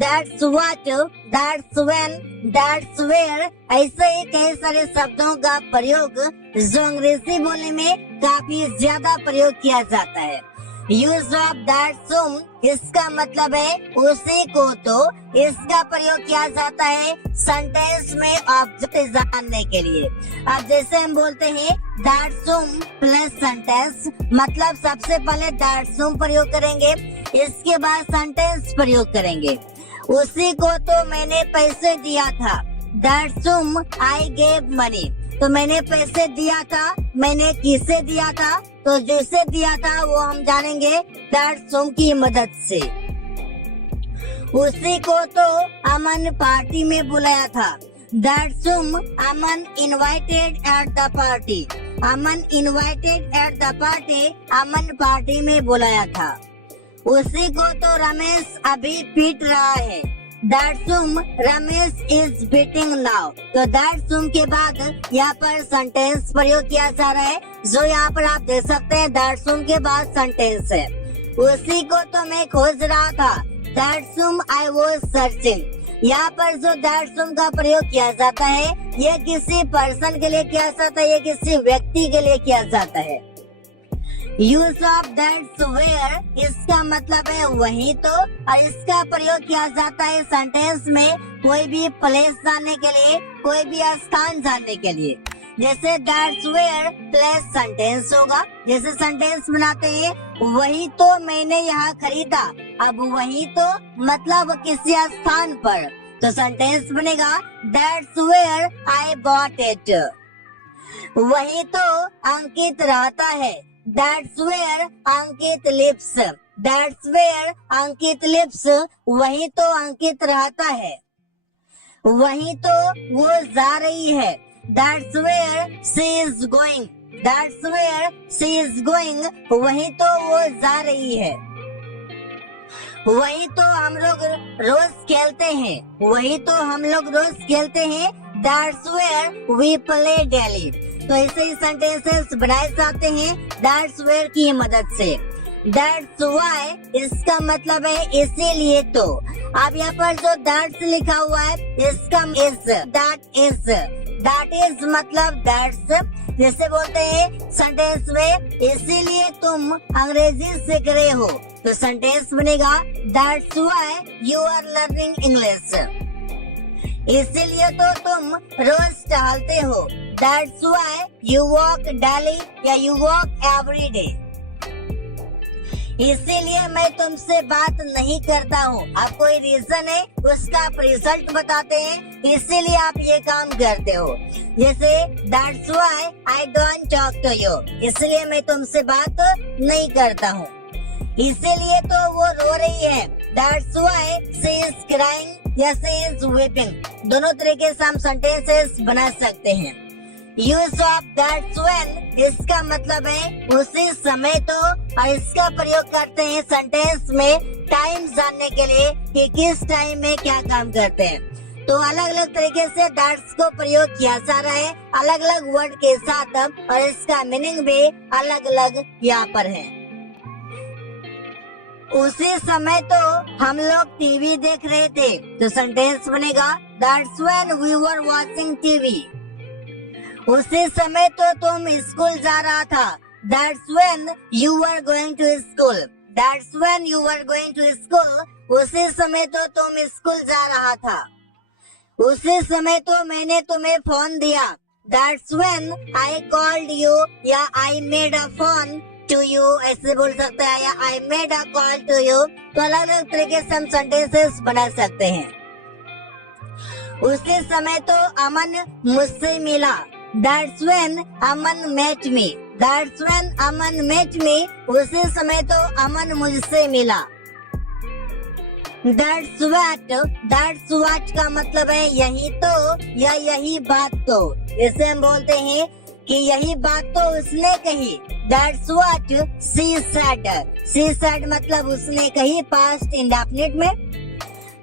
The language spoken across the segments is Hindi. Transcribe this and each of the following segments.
that's what, that's when, that's where, ऐसे ही कई सारे शब्दों का प्रयोग जो अंग्रेजी बोलने में काफी ज्यादा प्रयोग किया जाता है। यूज ऑफ दैट सुम, इसका मतलब है उसी को, तो इसका प्रयोग किया जाता है सेंटेंस में ऑब्जेक्ट जानने के लिए। अब जैसे हम बोलते हैं दैट सुम प्लस सेंटेंस, मतलब सबसे पहले दैट सुम प्रयोग करेंगे, इसके बाद सेंटेंस प्रयोग करेंगे। उसी को तो मैंने पैसे दिया था, that sum I gave money, तो मैंने पैसे दिया था, मैंने किसे दिया था, तो जिसे दिया था वो हम जानेंगे दैट सुम की मदद से। उसी को तो अमन पार्टी में बुलाया था, that sum Aman invited at the party, Aman invited at the party, Aman party में बुलाया था। उसी को तो रमेश अभी पीट रहा है, that sum Ramesh is beating now, तो दैट सुम के बाद यहाँ पर सेंटेंस प्रयोग किया जा रहा है, जो यहाँ पर आप देख सकते हैं दैट सुम के बाद सेंटेंस है। उसी को तो मैं खोज रहा था, that sum I was searching, यहाँ पर जो दैट सुम का प्रयोग किया जाता है ये किसी पर्सन के लिए किया जाता है, ये किसी व्यक्ति के लिए किया जाता है। यूज ऑफ दैट्स वेयर, इसका मतलब है वही तो, और इसका प्रयोग किया जाता है सेंटेंस में कोई भी प्लेस जानने के लिए, कोई भी स्थान जानने के लिए। जैसे दैट्स वेयर प्लस सेंटेंस होगा, जैसे सेंटेंस बनाते हैं वही तो मैंने यहाँ खरीदा, अब वही तो मतलब किसी स्थान पर, तो सेंटेंस बनेगा that's where I bought it. वही तो अंकित रहता है, That's where Ankit lives, That's where Ankit lives, वही तो अंकित रहता है। वही तो वो जा रही है, That's where she is going, That's where she is going, वही तो वो जा रही है। वही तो हम लोग रोज खेलते हैं, वही तो हम लोग रोज खेलते हैं, That's where we play daily, तो ऐसे ही सेंटेंसेस बनाए जाते हैं दैट्स वेयर की मदद से। दैट्स व्हाई, इसका मतलब है इसीलिए तो। अब यहाँ पर जो दैट्स लिखा हुआ है इसका इज, दैट इज मतलब दैट्स, जैसे बोलते हैं सेंटेंस में इसीलिए तुम अंग्रेजी सीख रहे हो, तो सेंटेंस बनेगा that's why you are learning English, इसीलिए तो तुम रोज टहलते हो, That's why you walk daily या you walk every day। इसीलिए मैं तुमसे बात नहीं करता हूँ, अब कोई रीजन है उसका आप रिजल्ट बताते हैं, इसीलिए आप ये काम करते हो। जैसे That's why I don't talk to you, इसलिए मैं तुमसे बात नहीं करता हूँ। इसीलिए तो वो रो रही है, That's why she is crying या she is weeping, दोनों तरीके से हम सेंटेंसेस बना सकते हैं। यूज ऑफ दैट्स व्हेन, इसका मतलब है उसी समय तो, और इसका प्रयोग करते हैं सेंटेंस में टाइम जानने के लिए कि किस टाइम में क्या काम करते हैं। तो अलग अलग तरीके से दैट्स को प्रयोग किया जा रहा है अलग अलग वर्ड के साथ, और इसका मीनिंग भी अलग अलग यहाँ पर है। उसी समय तो हम लोग टीवी देख रहे थे, तो सेंटेंस बनेगा that's when we were watching TV. उसी समय तो तुम स्कूल जा रहा था, That's when you were going to school, That's when you were going to school, उसी समय तो तुम स्कूल जा रहा था। उसी समय तो मैंने तुम्हें फोन दिया, That's when I called you या I made a phone to you, ऐसे बोल सकते हैं, या I made a call to you, तो अलग अलग तरीके से हम सेंटेंसेस बना सकते हैं। उसी समय तो अमन मुझसे मिला, That's when Aman met me, That's when Aman met me, उसी समय तो अमन मुझसे मिला। That's what का मतलब है यही तो या यही बात तो, जैसे हम बोलते हैं कि यही बात तो उसने कही, That's what she said मतलब उसने कही पास्ट इंडेफिनिट में।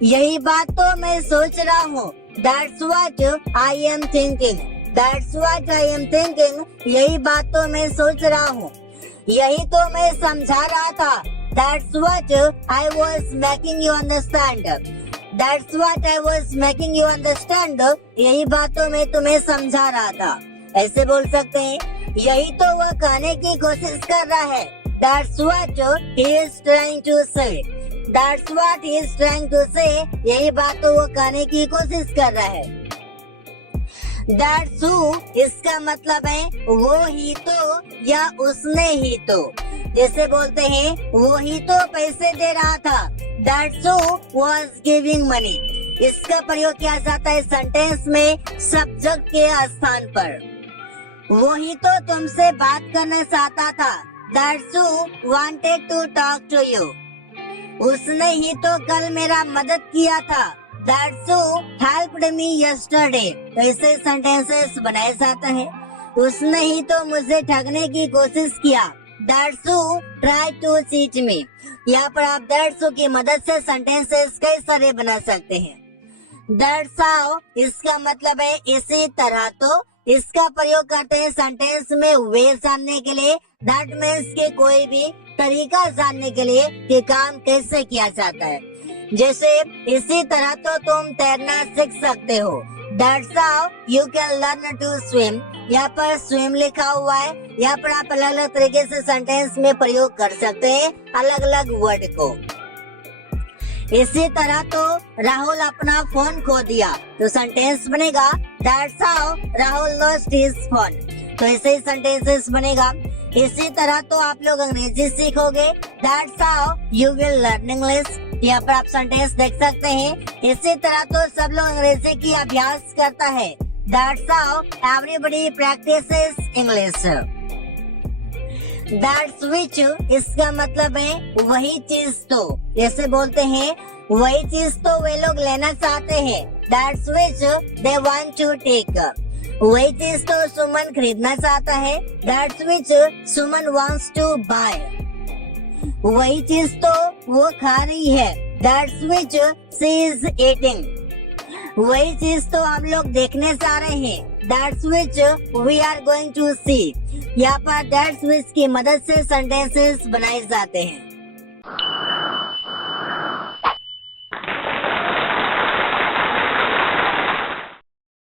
यही बात तो मैं सोच रहा हूँ, That's what I am thinking, That's what I am thinking, यही बात तो मैं सोच रहा हूँ। यही तो मैं समझा रहा था, That's what I was making you understand, That's what I was making you understand. यही बात तो मैं तुम्हें समझा रहा था। ऐसे बोल सकते हैं, यही तो वह कहने की कोशिश कर रहा है। That's what he is trying to say. That's what he is trying to say. यही बात तो वो कहने की कोशिश कर रहा है। That's who इसका मतलब है वो ही तो या उसने ही तो। जैसे बोलते हैं वो ही तो पैसे दे रहा था। That's who was giving money। इसका प्रयोग किया जाता है सेंटेंस में सब्जेक्ट के स्थान पर। वो ही तो तुमसे बात करना चाहता था। That's who wanted to talk to you। उसने ही तो कल मेरा मदद किया था। That's who helped me yesterday। ऐसे सेंटेंसेस बनाए जाते हैं। उसने ही तो मुझे ठगने की कोशिश किया। That's who tried to cheat me। यहाँ पर आप that's who की मदद से सेंटेंसेस कई सारे बना सकते हैं। That's how इसका मतलब है इसी तरह तो। इसका प्रयोग करते हैं सेंटेंस में वे जानने के लिए। That means कि कोई भी तरीका जानने के लिए कि काम कैसे किया जाता है। जैसे इसी तरह तो तुम तैरना सीख सकते हो। That's how you can learn to swim। यहाँ पर swim लिखा हुआ है। यहाँ पर आप अलग अलग तरीके से सेंटेंस में प्रयोग कर सकते हैं अलग अलग वर्ड को। इसी तरह तो राहुल अपना फोन खो दिया, तो सेंटेंस बनेगा That's how Rahul lost his phone। तो ऐसे ही सेंटेंसेस बनेगा। इसी तरह तो आप लोग अंग्रेजी सीखोगे। That's how you will learn English। यहाँ पर आप सेंटेंस देख सकते हैं। इसी तरह तो सब लोग अंग्रेजी की अभ्यास करता है। That's how everybody practices English। That's which इसका मतलब है वही चीज तो। जैसे बोलते हैं वही चीज तो वे लोग लेना चाहते हैं। That's which they want to take। वही चीज तो सुमन खरीदना चाहता है। That's which Suman wants to buy। वही चीज तो वो खा रही है। That's which she is eating। वही चीज तो हम लोग देखने जा रहे हैं। That's which we are going to see। यहाँ पर that's which की मदद से सेंटेंसेस बनाए जाते हैं।